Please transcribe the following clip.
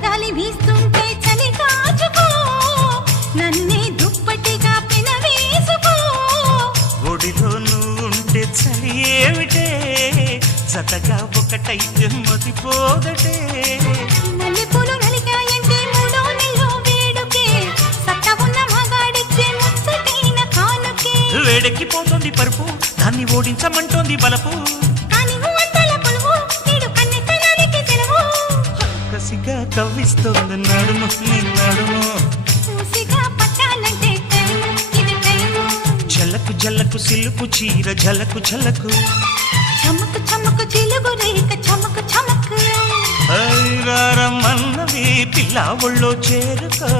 చల్లగాలి వీస్తుంటే చలి కాచుకో నన్నే దుప్పటిగా పినవేసుకో ఒడిలో నువ్వుంటే చలి ఏమిటే జతగా ఒకటైతే మతిపోదటే మల్లెపూలు నలిగాయంటే మూడో నెలలో వేడుకే సత్త ఉన్న మగాడిచ్చే ముచ్చటైన కానుకే వేడెక్కిపోతుంది పరుపు దాన్ని ఓడించమంటోంది బలపు కానీ నువ్వంతల కొలువు నేడు కన్నెతనానికి సెలవు కసిగా కవ్విస్తోంది నడుము నీ నడుము చూసిగా పట్టాలంటే టైము ఇది టైము జలకు జలకు సిలుకు చీర జలకు జలకు చమకు చమకు చిలుగు రేఖ చమకు చమకు ఐరారమన్నది పిల్ల ఒళ్ళో చేరుకో